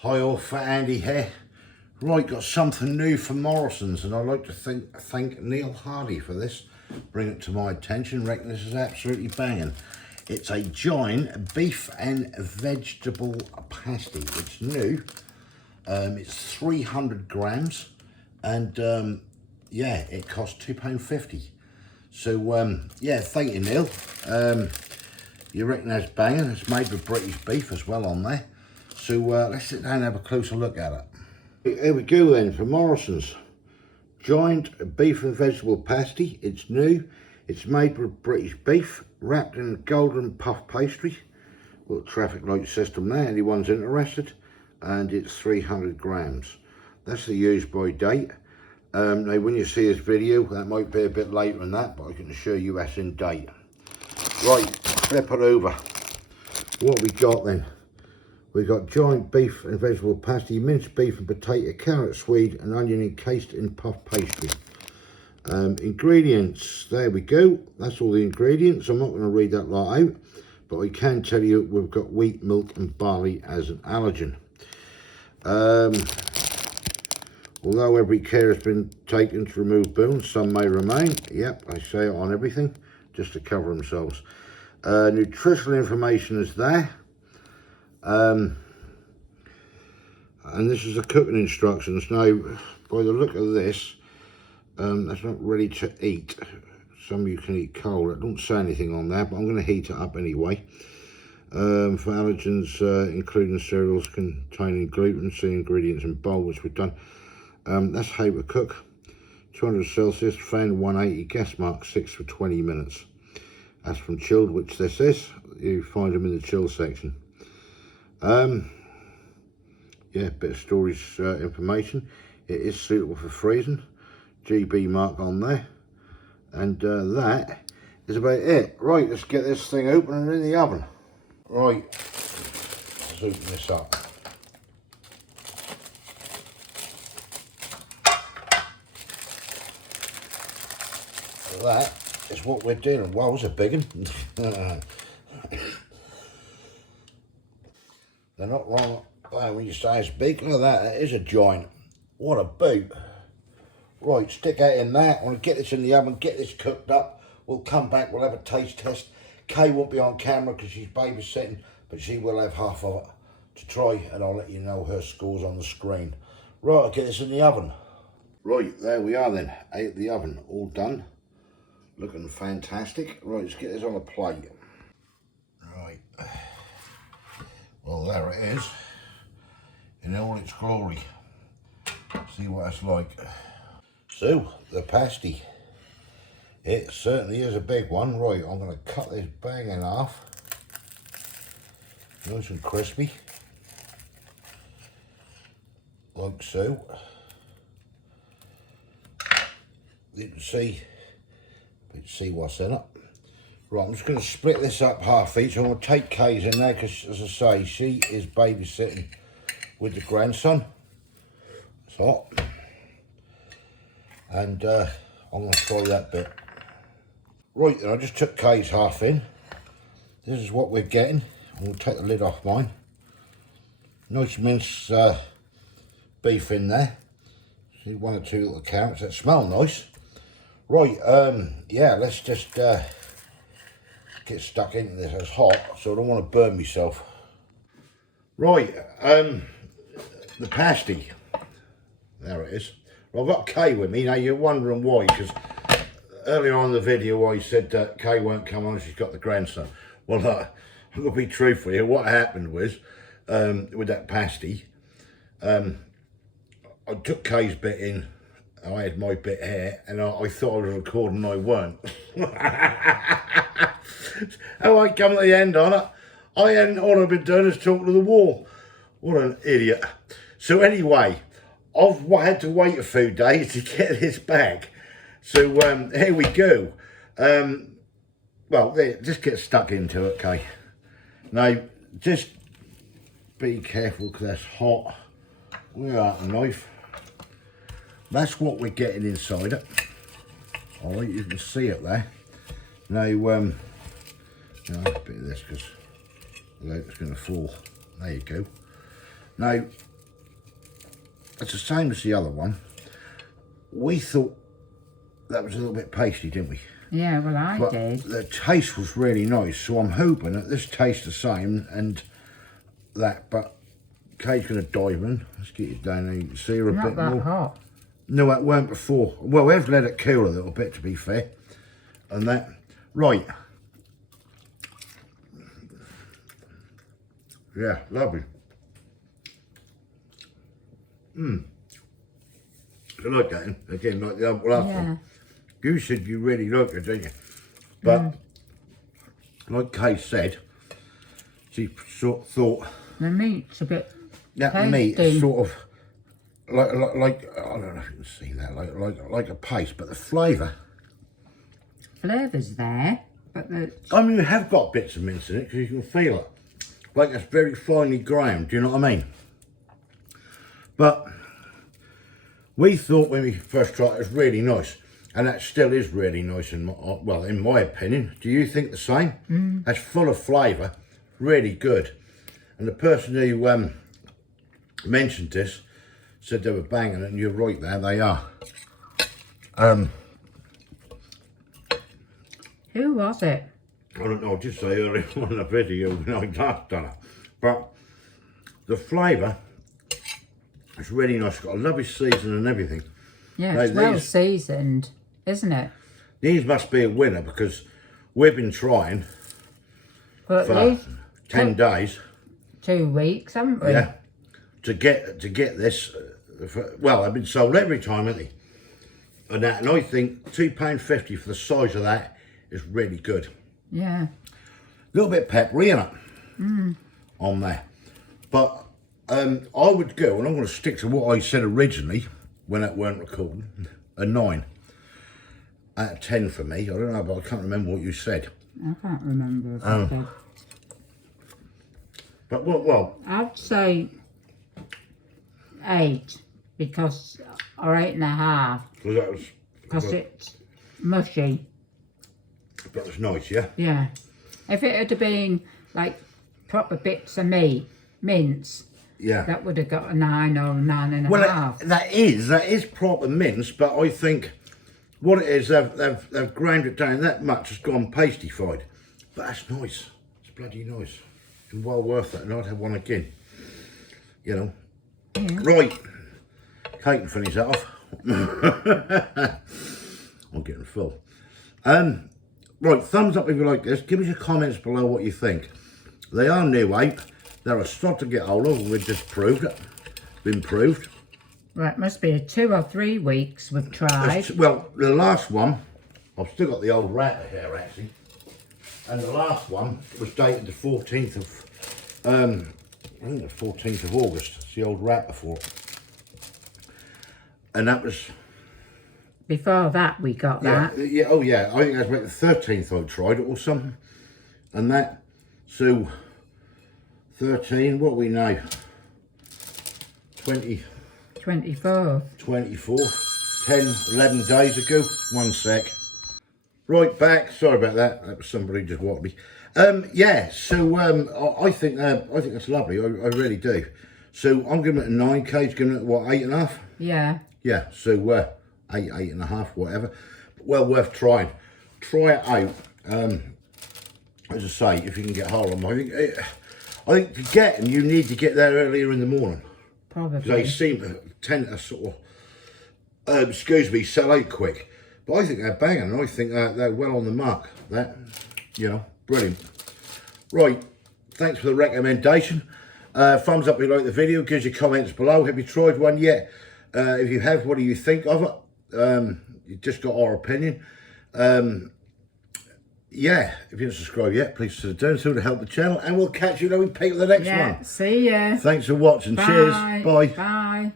Hi all, Fat Andy here. Right, got something new from Morrisons, and I'd like to thank Neil Hardy for this. Bring it to my attention. Reckon this is absolutely banging. It's a giant beef and vegetable pasty. It's new. It's 300 grams, and yeah, it costs £2.50. So yeah, thank you, Neil. You reckon that's banging? It's made with British beef as well on there. So let's sit down and have a closer look at it. Here we go then, for Morrisons. Giant beef and vegetable pasty. It's new. It's made with British beef, wrapped in golden puff pastry. Little traffic light system there, anyone's interested. And it's 300 grams. That's the use by date. Now when you see this video, that might be a bit later than that, but I can assure you that's in date. Right, flip it over. What we got then? We've got giant beef and vegetable pasty, minced beef and potato, carrot, swede and onion encased in puff pastry. Ingredients, there we go. That's all the ingredients. I'm not going to read that lot out, but I can tell you we've got wheat, milk and barley as an allergen. Although every care has been taken to remove bones, some may remain. Yep, I say it on everything, just to cover themselves. Nutritional information is there. And this is the cooking instructions. Now, by the look of this, that's not ready to eat. Some of you can eat cold. It don't say anything on there, but I'm going to heat it up anyway. For allergens, including cereals containing gluten, see ingredients in bowl, which we've done. That's how to cook. 200 Celsius, fan 180, gas mark 6 for 20 minutes. That's from chilled, which this is. You find them in the chill section. Yeah, bit of storage information. It is suitable for freezing. GB mark on there. And that is about it. Right, let's get this thing open and in the oven. Right, let's open this up. That is what we're doing. Wow, it's a big one. They're not wrong when you say it's big. Look at that, that is a giant. What a boot. Right, stick that in there. I want to get this in the oven, get this cooked up. We'll come back, we'll have a taste test. Kay won't be on camera because she's babysitting, but she will have half of it to try, and I'll let you know her scores on the screen. Right, I'll get this in the oven. Right, there we are then, out of the oven, all done. Looking fantastic. Right, let's get this on a plate. Right. Well, there it is, in all its glory. See what it's like. So, the pasty. It certainly is a big one. Right, I'm going to cut this bag in half. Nice and crispy. Like so. You can see what's in it. Right, I'm just going to split this up half each. I'm going to take Kay's in there because, as I say, she is babysitting with the grandson. It's hot. And I'm going to try that bit. Right, then I just took Kay's half in. This is what we're getting. I'm going to take the lid off mine. Nice minced beef in there. See, 1 or 2 little carrots that smell nice. Right, yeah, let's just get stuck into this. It's hot, so I don't want to burn myself. Right, the pasty. There it is. Well, I've got Kay with me. Now you're wondering why, because earlier on in the video I said that Kay won't come on, she's got the grandson. Well, I'm going to be truthful here. What happened was, with that pasty, I took Kay's bit in, I had my bit here, and I thought I was recording and I weren't. How I come to the end on it, all I've been doing is talking to the wall. What an idiot. So anyway, I've had to wait a few days to get this back. So here we go. Well, there, just get stuck into it, Kay. Now, just be careful because that's hot. We're out the knife. That's what we're getting inside it. All right, you can see it there. Now, a bit of this because it's going to fall. There you go. Now, it's the same as the other one. We thought that was a little bit pasty, didn't we? Yeah, well, I But did. the taste was really nice, so I'm hoping that this tastes the same and that. But Kate's going to dive in. Let's get you down there. You can see her a Not bit that more. hot. No, that weren't before. Well, we've let it cool a little bit, to be fair. And that. Right. Yeah, lovely. I like that, again, like the other last one. You said you really liked it, didn't you? But, like Kay said, she sort of thought... The meat's a bit that tasty. meat is sort of like I don't know if you can see that, like a paste, but the flavour... Flavour's there, but the... I mean, we have got bits of mince in it, because you can feel it. Like it's very finely ground, do you know what I mean? But we thought when we first tried it was really nice, and that still is really nice in my opinion. Do you think the same? That's full of flavour, really good. And the person who mentioned this said they were banging it, and you're right there, they are. Who was it? I don't know, just say earlier on the video when I last done it. But the flavour is really nice. It's got a lovely season and everything. Yeah, now, it's well seasoned, isn't it? These must be a winner because we've been trying For for at least 10 days. 2 weeks, haven't we? Yeah. To get this, well, they've been sold every time, haven't they? And I think £2.50 for the size of that is really good. Yeah. A little bit peppery in it on there. But I would go, and I'm going to stick to what I said originally when it weren't recording, a 9 out of 10 for me. I don't know, but I can't remember what you said. I can't remember if I did. But well, I'd say 8 because, or 8.5 because it's mushy. That was nice, yeah? Yeah. If it had been like proper bits of meat, mince, Yeah. that would have got a 9 or 9.5. Well, that is proper mince, but I think what it is, they've ground it down that much, it's gone pastified. But that's nice. It's bloody nice. It's well worth it, and I'd have one again. You know. Yeah. Right. Kate can finish that off. I'm getting full. Right, thumbs up if you like this. Give us your comments below what you think. They are new ape. They're a sod to get hold of. We've just proved it. Been proved. Right, it must be a 2 or 3 weeks we've tried. Well, the last one, I've still got the old wrapper here actually. And the last one was dated the 14th of, I think the 14th of August. It's the old wrapper for it. And that was... Before that, we got that. Yeah, oh yeah, I think that's about the 13th I tried it or something. And that, so 13, what are we now? 20. 24. 24, 10, 11 days ago. 1 sec. Right, back. Sorry about that. That was somebody just walked me. Yeah, so I think that's lovely. I really do. So I'm giving it a 9. Kate's giving it, what, 8.5? Yeah. Yeah, so 8, 8.5, whatever. Well worth trying. Try it out. As I say, if you can get hold of them. I think to get them, you need to get there earlier in the morning. Probably. Because they seem to tend to sort of, sell out quick. But I think they're banging, and I think they're well on the mark. That, you know, brilliant. Right, thanks for the recommendation. Thumbs up if you like the video, give us your comments below. Have you tried one yet? If you have, what do you think of it? You just got our opinion. Yeah, if you haven't subscribed yet, please do so to help the channel, and we'll catch you when we pick the next one. See ya. Thanks for watching. Bye. Cheers. Bye. Bye.